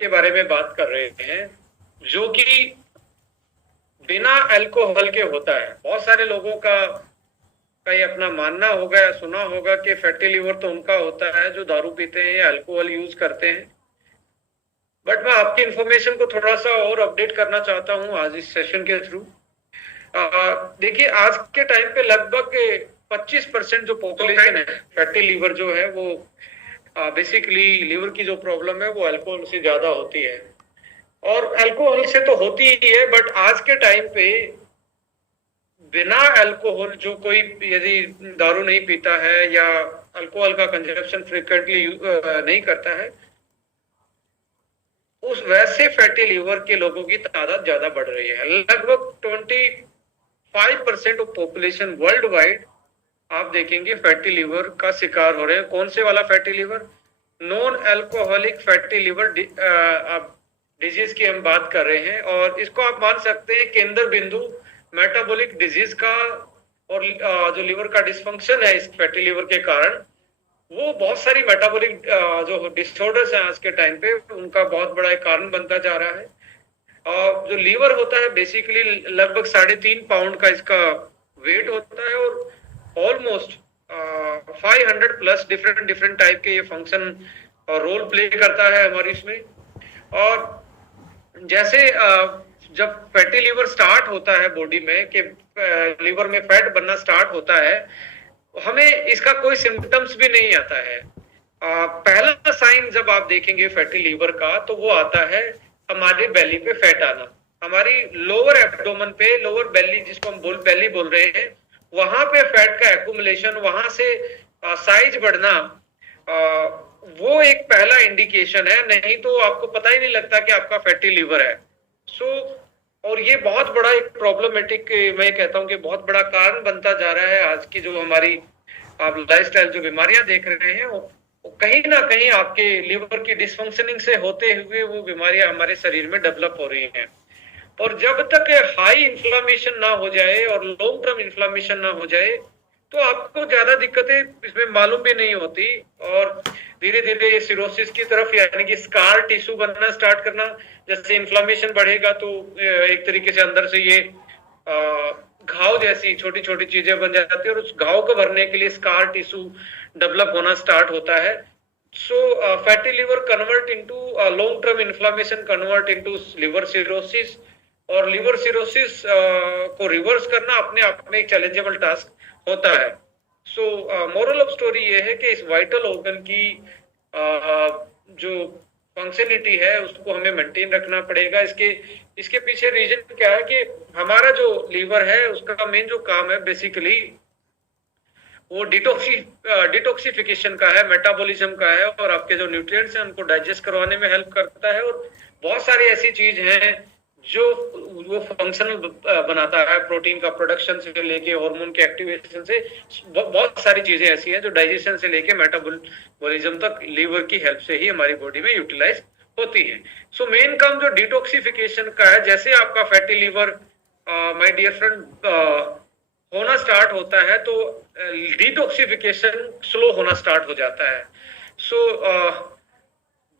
के बारे में बात कर रहे हैं, जो कि बिना अल्कोहल के होता है। बहुत सारे लोगों का ये अपना मानना होगा या सुना होगा कि फैटी लिवर तो उनका होता है जो दारू पीते हैं या अल्कोहल यूज करते हैं। बट मैं आपकी इंफॉर्मेशन को थोड़ा सा और अपडेट करना चाहता हूं आज इस सेशन के थ्रू। देखिए, आज के टाइम पे लगभग 25% जो पॉपुलेशन है फैटी लिवर जो है वो बेसिकली लिवर की जो प्रॉब्लम है वो अल्कोहल से ज्यादा होती है। और अल्कोहल से तो होती ही है, बट आज के टाइम पे बिना अल्कोहल जो कोई यदि दारू नहीं पीता है या अल्कोहल का कंजप्शन फ्रिक्वेंटली नहीं करता है, उस वैसे फैटी लिवर के लोगों की तादाद ज्यादा बढ़ रही है। लगभग 25% ऑफ पॉपुलेशन वर्ल्ड वाइड आप देखेंगे फैटी लिवर का शिकार हो रहे हैं। कौन से वाला fatty liver? Non alcoholic fatty liver disease की हम बात कर रहे हैं। और इसको आप मान सकते हैं केंद्र बिंदु मेटाबॉलिक डिजीज का। और जो लिवर का डिस्फंक्शन है इस फैटी लिवर के कारण, वो बहुत सारी मेटाबॉलिक जो डिसऑर्डर्स हैं आज के टाइम पे, उनका बहुत बड़ा एक कारण बनता जा रहा है। जो लीवर होता है बेसिकली लगभग 3.5 पाउंड का इसका वेट होता है और almost 500 plus different different type के ये फंक्शन और रोल प्ले करता है हमारी इसमें। और जैसे जब फैटी लिवर स्टार्ट होता है बॉडी में, कि लिवर में फैट बनना स्टार्ट होता है, हमें इसका कोई सिम्टम्स भी नहीं आता है। पहला साइन जब आप देखेंगे फैटी लिवर का तो वो आता है हमारे बेली पे फैट आना। हमारी लोअर एब्डोमेन पे, लोअर बेली जिसको हम बेली बोल रहे हैं, वहां पे फैट का एक्यूमुलेशन, वहां से साइज बढ़ना, वो एक पहला इंडिकेशन है। नहीं तो आपको पता ही नहीं लगता कि आपका फैटी लिवर है। और ये बहुत बड़ा एक प्रॉब्लमेटिक, मैं कहता हूं कि बहुत बड़ा कारण बनता जा रहा है। आज की जो हमारी आप लाइफस्टाइल जो बीमारियां देख रहे हैं वो कहीं ना कहीं आपके लिवर की डिसफंक्शनिंग से होते हुए वो बीमारियां हमारे शरीर में डेवलप हो रही हैं। और जब तक हाई इन्फ्लामेशन ना हो जाए और लॉन्ग टर्म इन्फ्लामेशन ना हो जाए तो आपको ज्यादा दिक्कतें इसमें मालूम भी नहीं होती। और धीरे धीरे ये सिरोसिस की तरफ, यानी कि स्कार टिश्यू बनना स्टार्ट करना। जैसे इन्फ्लामेशन बढ़ेगा तो एक तरीके से अंदर से ये घाव जैसी छोटी छोटी चीजें बन जाती है और उस घाव को भरने के लिए स्कार टिश्यू डेवलप होना स्टार्ट होता है। So fatty liver convert into long term inflammation, convert into liver cirrhosis. और लिवर सिरोसिस को रिवर्स करना अपने आप में एक चैलेंजेबल टास्क होता है। सो मोरल ऑफ स्टोरी ये है कि इस वाइटल ऑर्गन की जो फंक्शनिटी है उसको हमें मेंटेन रखना पड़ेगा। इसके पीछे रीजन क्या है कि हमारा जो लीवर है उसका मेन जो काम है बेसिकली वो डिटॉक्सिफिकेशन का है, मेटाबॉलिज्म का है, और आपके जो न्यूट्रिएंट्स हैं उनको डाइजेस्ट करवाने में हेल्प करता है। और बहुत सारी ऐसी चीज हैं जो वो फंक्शनल बनाता है, प्रोटीन का प्रोडक्शन से लेके हार्मोन के एक्टिवेशन से, बहुत सारी चीजें ऐसी हैं जो डाइजेशन से लेके मेटाबॉलिज्म तक लीवर की हेल्प से ही हमारी बॉडी में यूटिलाइज होती है। सो मेन काम जो डिटॉक्सिफिकेशन का है, जैसे आपका fatty liver my dear friend होना स्टार्ट होता है तो डिटॉक्सिफिकेशन स्लो होना स्टार्ट हो जाता है। सो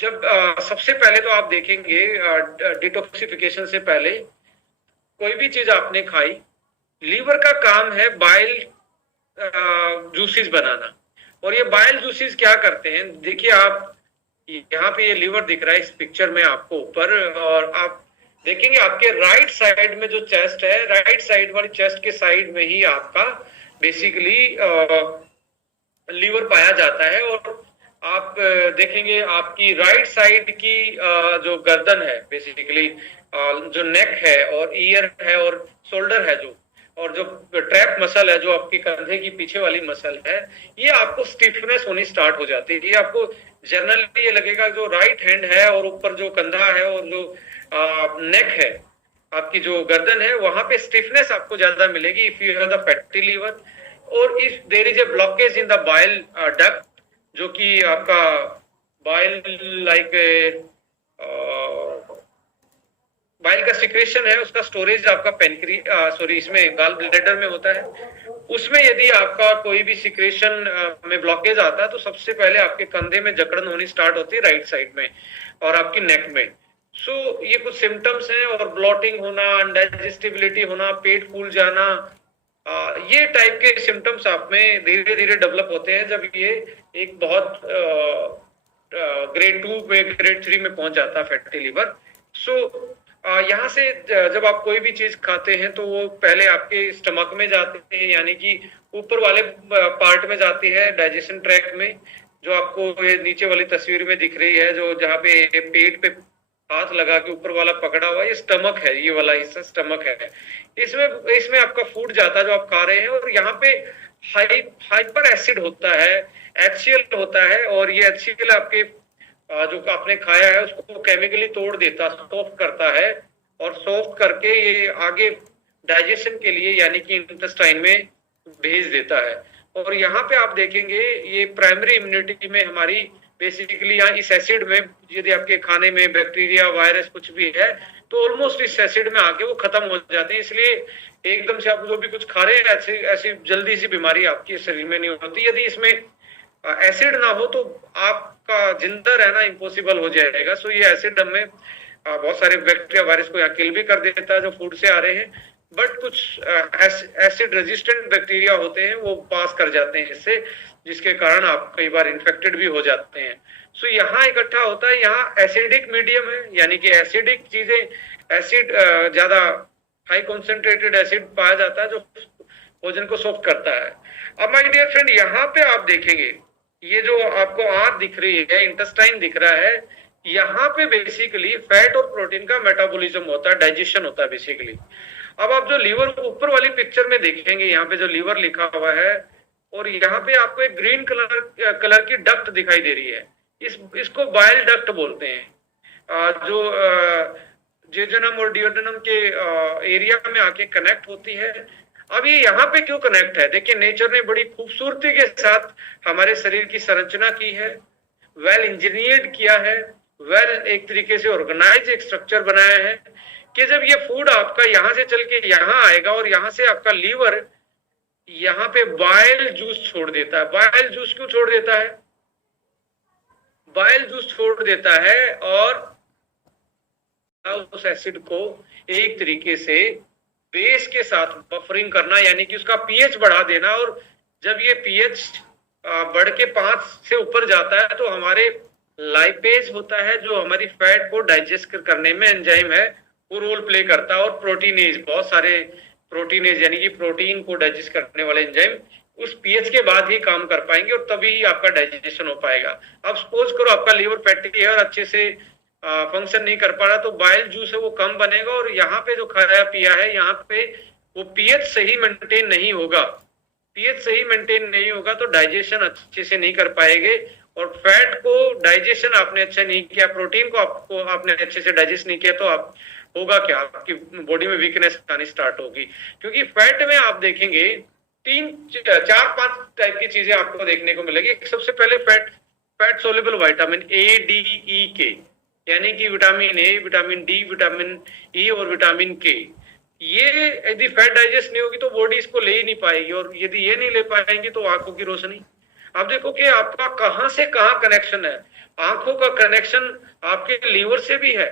जब सबसे पहले तो आप देखेंगे डिटॉक्सिफिकेशन से पहले कोई भी चीज आपने खाई, लीवर का काम है बाइल जूसेस बनाना। और ये बाइल जूसेस क्या करते हैं, देखिए आप यहाँ पे ये लीवर दिख रहा है इस पिक्चर में आपको ऊपर, और आप देखेंगे आपके राइट साइड में जो चेस्ट है, राइट साइड वाली चेस्ट के साइड में ही आपका बेसिकली लीवर पाया जाता है। और आप देखेंगे आपकी राइट साइड की जो गर्दन है बेसिकली, जो नेक है और ईयर है और शोल्डर है जो, और जो ट्रैप मसल है जो आपकी कंधे की पीछे वाली मसल है, ये आपको स्टिफनेस होनी स्टार्ट हो जाती है। ये आपको जनरली ये लगेगा जो राइट हैंड है और ऊपर जो कंधा है और जो नेक है, आपकी जो गर्दन है, वहां पे स्टिफनेस आपको ज्यादा मिलेगी if you have the fatty liver. और if there is a blockage in the bile duct, जो कि आपका बाइल लाइक बाइल का सिक्रेशन है, उसका स्टोरेज आपका इसमें गाल ब्लैडर में होता है। उसमें यदि आपका कोई भी सिक्रेशन में ब्लॉकेज आता है तो सबसे पहले आपके कंधे में जकड़न होनी स्टार्ट होती है राइट साइड में। और आपकी नेक में। सो ये कुछ सिम्टम्स हैं, और ब्लॉटिंग होना, अनडाइजेस्टिबिलिटी होना, पेट फूल जाना, ये टाइप के सिम्टम्स आप में धीरे धीरे डेवलप होते हैं जब ये एक बहुत ग्रेड 2 में, ग्रेड 3 में पहुंच जाता है फैटी लिवर। सो यहाँ से जब आप कोई भी चीज खाते हैं तो वो पहले आपके स्टमक में जाते हैं, यानी कि ऊपर वाले पार्ट में जाती है, डाइजेशन ट्रैक में, जो आपको ये नीचे वाली तस्वीर में दिख रही है, जो जहाँ पे पेट पे हाथ लगा के ऊपर वाला पकड़ा हुआ, ये स्टमक है, ये वाला हिस्सा स्टमक है। इसमें इसमें आपका फूड जाता है जो आप खा रहे हैं, और यहाँ पे हाइपर एसिड होता है, HCl होता है, और ये HCl आपके जो आपने खाया है उसको केमिकली तोड़ देता, सॉफ्ट करता है, और सॉफ्ट करके ये आगे डाइजेशन के लिए यानी कि इंटेस्टाइन में भेज देता है। और यहाँ पे आप देखेंगे ये प्राइमरी इम्यूनिटी में हमारी बेसिकली यहाँ इस एसिड में, यदि आपके खाने में बैक्टीरिया वायरस कुछ भी है तो ऑलमोस्ट इस एसिड में आके वो खत्म हो जाते हैं। इसलिए एकदम से आप जो भी कुछ खा रहे हैं ऐसी जल्दी सी बीमारी आपके शरीर में नहीं होती। यदि इसमें एसिड ना हो तो आपका जिंदा रहना इम्पॉसिबल हो जाएगा। सो ये एसिड हमें बहुत सारे बैक्टीरिया वायरस को यहाँ किल भी कर देता है जो फूड से आ रहे हैं, बट कुछ एसिड रेजिस्टेंट बैक्टीरिया होते हैं वो पास कर जाते हैं इससे, जिसके कारण आप कई बार इन्फेक्टेड भी हो जाते हैं। सो यहाँ इकट्ठा होता है, यहाँ एसिडिक मीडियम है, यानी कि एसिडिक चीजें, एसिड ज्यादा हाई कॉन्सेंट्रेटेड एसिड पाया जाता है जो भोजन को सॉफ्ट करता है। अब माय डियर फ्रेंड, यहाँ पे आप देखेंगे ये जो आपको आंत दिख रही है, इंटेस्टाइन दिख रहा है, यहाँ पे बेसिकली फैट और प्रोटीन का मेटाबॉलिज्म होता है, डाइजेशन होता है बेसिकली। अब आप जो लीवर ऊपर वाली पिक्चर में देखेंगे, यहाँ पे जो लीवर लिखा हुआ है, और यहाँ पे आपको एक ग्रीन कलर की डक्ट दिखाई दे रही है, इसको बाइल डक्ट बोलते हैं, जो जेजुनम और डियोडेनम के एरिया में आके कनेक्ट होती है। अब ये यहाँ पे क्यों कनेक्ट है? देखिए, नेचर ने बड़ी खूबसूरती के साथ हमारे शरीर की संरचना की है, वेल इंजीनियर्ड किया है, वेल एक तरीके से ऑर्गेनाइज एक स्ट्रक्चर बनाया है कि जब ये फूड आपका यहाँ से चल के यहाँ आएगा और यहाँ से आपका लीवर यहाँ पे बाइल जूस छोड़ देता है। बाइल जूस क्यों छोड़ देता है? बाइल जूस छोड़ देता है और उस एसिड को एक तरीके से बेस के साथ बफरिंग करना, यानी कि उसका पीएच बढ़ा देना। और जब ये पीएच बढ़ के 5 से ऊपर जाता है तो हमारे लाइपेज होता है जो हमारी फैट को डाइजेस्ट करने में एंजाइम है, वो रोल प्ले करता है। और प्रोटीनेज, बहुत सारे प्रोटीनेज यानी कि प्रोटीन को डाइजेस्ट करने वाले एंजाइम उस पीएच के बाद ही काम कर पाएंगे और तभी आपका डाइजेशन हो पाएगा। अब सपोज करो आपका लीवर फैटी है और अच्छे से फंक्शन नहीं कर पा रहा, तो बाइल जूस है वो कम बनेगा और यहाँ पे जो खाया पिया है यहाँ पे वो पीएच सही मेंटेन नहीं होगा। पीएच सही मेंटेन नहीं होगा तो डाइजेशन अच्छे से नहीं कर पाएंगे, और फैट को डाइजेशन आपने अच्छा नहीं किया, प्रोटीन को आपने अच्छे से डाइजेस्ट नहीं किया, तो आप होगा क्या? आपकी बॉडी में वीकनेस आनी स्टार्ट होगी। क्योंकि फैट में आप देखेंगे 4-5 टाइप की चीजें आपको देखने को मिलेगी। सबसे पहले fat soluble vitamin A, D, E, K, यानी कि vitamin A, vitamin D, vitamin E और विटामिन के। ये यदि फैट डाइजेस्ट नहीं होगी तो बॉडी इसको ले ही नहीं पाएगी, और यदि ये नहीं ले पाएंगे तो आंखों की रोशनी। आप देखो कि आपका कहां से कहां कनेक्शन है। आंखों का कनेक्शन आपके लीवर से भी है।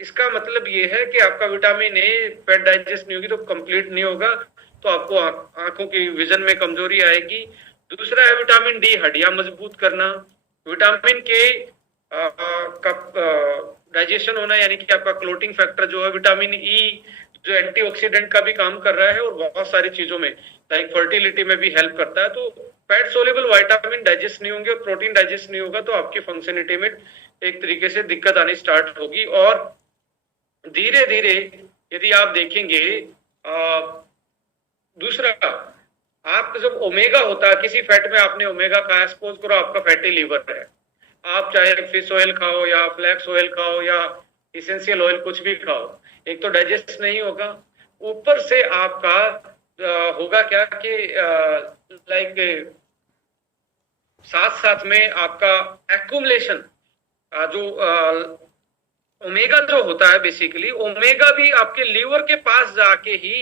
इसका मतलब ये है कि आपका विटामिन ए फैट डाइजेस्ट नहीं होगी तो कंप्लीट नहीं होगा, तो आपको आंखों की विजन में कमजोरी आएगी। दूसरा है विटामिन डी, हड्डियां मजबूत करना। विटामिन के का डाइजेशन होना, यानी कि आपका क्लोटिंग फैक्टर जो है। विटामिन ई जो एंटीऑक्सीडेंट का भी काम कर रहा है और बहुत सारी चीजों में लाइक फर्टिलिटी में भी हेल्प करता है। तो फैट सोल्यूबल विटामिन डाइजेस्ट नहीं होंगे और प्रोटीन डाइजेस्ट नहीं होगा तो आपकी फंक्शनलिटी में एक तरीके से दिक्कत आनी स्टार्ट होगी। और धीरे धीरे यदि आप देखेंगे, दूसरा, आप जब ओमेगा होता है किसी फैट में, आपने ओमेगा खाया, सपोज करो आपका फैटी लीवर है, आप चाहे फिश ऑयल खाओ या फ्लैक्स ऑयल खाओ या इसेंशियल ऑयल कुछ भी खाओ, एक तो डाइजेस्ट नहीं होगा, ऊपर से आपका होगा क्या कि लाइक साथ साथ में आपका एक्यूमुलेशन जो ओमेगा जो होता है, बेसिकली ओमेगा भी आपके लीवर के पास जाके ही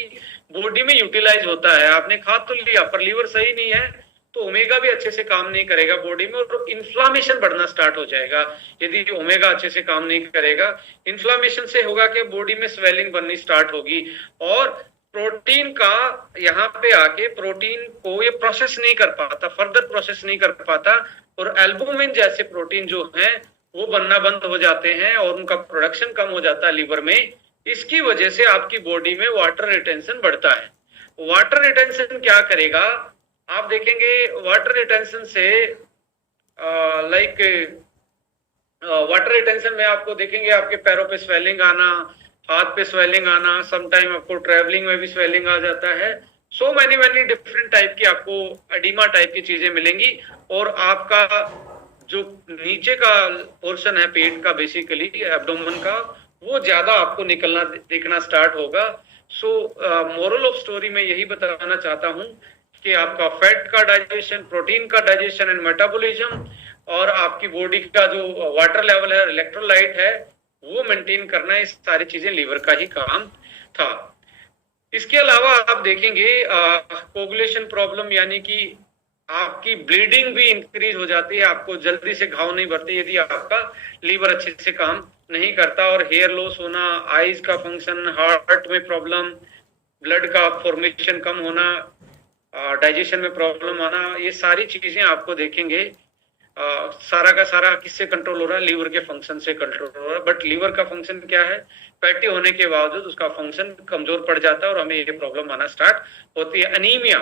बॉडी में यूटिलाइज होता है। आपने खा तो लिया पर लीवर सही नहीं है तो ओमेगा भी अच्छे से काम नहीं करेगा बॉडी में और इन्फ्लामेशन बढ़ना स्टार्ट हो जाएगा। यदि ओमेगा अच्छे से काम नहीं करेगा, इन्फ्लामेशन से होगा कि बॉडी में स्वेलिंग बननी स्टार्ट होगी और प्रोटीन का यहाँ पे आके प्रोटीन को ये प्रोसेस नहीं कर पाता, फर्दर प्रोसेस नहीं कर पाता और एल्बुमिन जैसे प्रोटीन जो है वो बनना बंद हो जाते हैं और उनका प्रोडक्शन कम हो जाता है लीवर में। इसकी वजह से आपकी बॉडी में वाटर रिटेंशन बढ़ता है। वाटर रिटेंशन क्या करेगा, आप देखेंगे वाटर रिटेंशन से लाइक वाटर रिटेंशन में आपको देखेंगे आपके पैरों पे स्वेलिंग आना, हाथ पे स्वेलिंग आना, सम टाइम आपको ट्रेवलिंग में भी स्वेलिंग आ जाता है। सो मैनी डिफरेंट टाइप की आपको एडिमा टाइप की चीजें मिलेंगी और आपका जो नीचे का पोर्शन है पेट का, बेसिकली एब्डोमेन का, वो ज्यादा आपको निकलना देखना स्टार्ट होगा। सो मोरल ऑफ स्टोरी में यही बताना चाहता हूं कि आपका फैट का डाइजेशन, प्रोटीन का डाइजेशन एंड मेटाबॉलिज्म और आपकी बॉडी का जो वाटर लेवल है, इलेक्ट्रोलाइट है, वो मेंटेन करना, इस सारी चीजें लीवर का ही काम था। इसके अलावा आप देखेंगे कोगुलेशन प्रॉब्लम, यानी कि आपकी ब्लीडिंग भी इंक्रीज हो जाती है, आपको जल्दी से घाव नहीं भरते यदि आपका लीवर अच्छे से काम नहीं करता। और हेयर लॉस होना, आईज का फंक्शन, हार्ट में प्रॉब्लम, ब्लड का फॉर्मेशन कम होना, डाइजेशन में प्रॉब्लम आना, ये सारी चीजें आपको देखेंगे सारा का सारा किससे कंट्रोल हो रहा है, लीवर के फंक्शन से कंट्रोल हो रहा है। बट लीवर का फंक्शन क्या है, फैटी होने के बावजूद उसका फंक्शन कमजोर पड़ जाता है और हमें ये प्रॉब्लम आना स्टार्ट होती है। अनीमिया,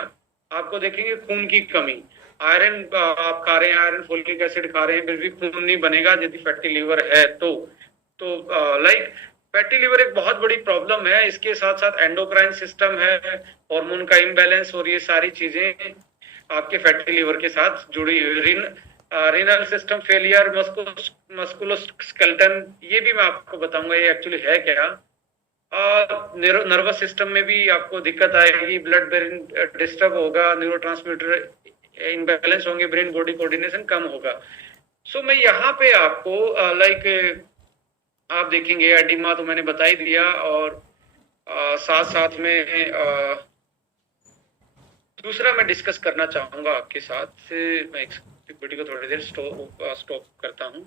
आपको देखेंगे खून की कमी, आयरन आप खा रहे हैं, आयरन फोलिक एसिड खा रहे हैं, फिर भी खून नहीं बनेगा यदि फैटी लीवर है तो लाइक फैटी लीवर एक बहुत बड़ी प्रॉब्लम है। इसके साथ साथ एंडोक्राइन सिस्टम है, हार्मोन का इम्बैलेंस और ये सारी चीजें आपके फैटी लीवर के साथ जुड़ी हुई। रीनल सिस्टम फेलियर, मस्कुलोस्केलेटन, ये भी मैं आपको बताऊंगा ये एक्चुअली है क्या। नर्वस सिस्टम में भी आपको दिक्कत आएगी, ब्लड ब्रेन डिस्टर्ब होगा, न्यूरोट्रांसमीटर इम्बैलेंस होंगे, ब्रेन बॉडी कोऑर्डिनेशन कम होगा। सो मैं यहाँ पे आपको लाइक आप देखेंगे एडिमा तो मैंने बता ही दिया और साथ साथ में दूसरा मैं डिस्कस करना चाहूंगा आपके साथ। मैं वीडियो को थोड़ी देर स्टॉप करता हूँ।